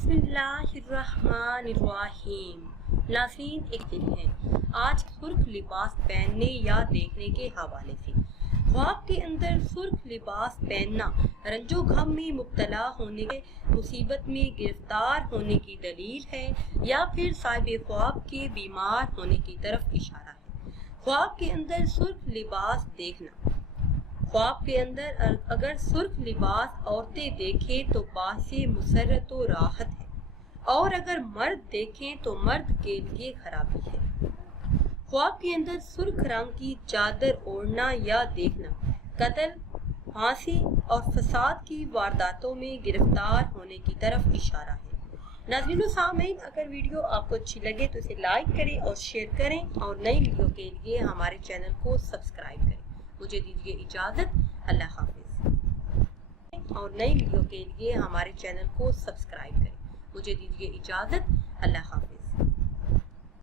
बिस्मिल्लाहिर्रहमानिर्रहीम। नाज़रीन, एक दिन है आज सुर्ख लिबास पहनने या देखने के हवाले से। ख्वाब के अंदर सुर्ख लिबास पहनना रंजो गम में मुब्तला होने के, मुसीबत में गिरफ्तार होने की दलील है या फिर साहिब ख्वाब के बीमार होने की तरफ इशारा है। ख्वाब के अंदर सुर्ख लिबास देखना। ख्वाब के अंदर अगर सुर्ख लिबास औरतें देखें तो बासे मुसर्रत व राहत है, और अगर मर्द देखें तो मर्द के लिए खराबी है। ख्वाब के अंदर सुर्ख रंग की चादर ओढ़ना या देखना कत्ल, फांसी और फसाद की वारदातों में गिरफ्तार होने की तरफ इशारा है। नाज़रीन सामीन, अगर वीडियो आपको अच्छी लगे तो इसे लाइक करें और शेयर करें, और नई वीडियो के लिए हमारे चैनल को सब्सक्राइब करें। मुझे दीजिए इजाज़त, अल्लाह हाफिज़। और नई वीडियो के लिए हमारे चैनल को सब्सक्राइब करें। मुझे दीजिए इजाज़त, अल्लाह हाफिज़।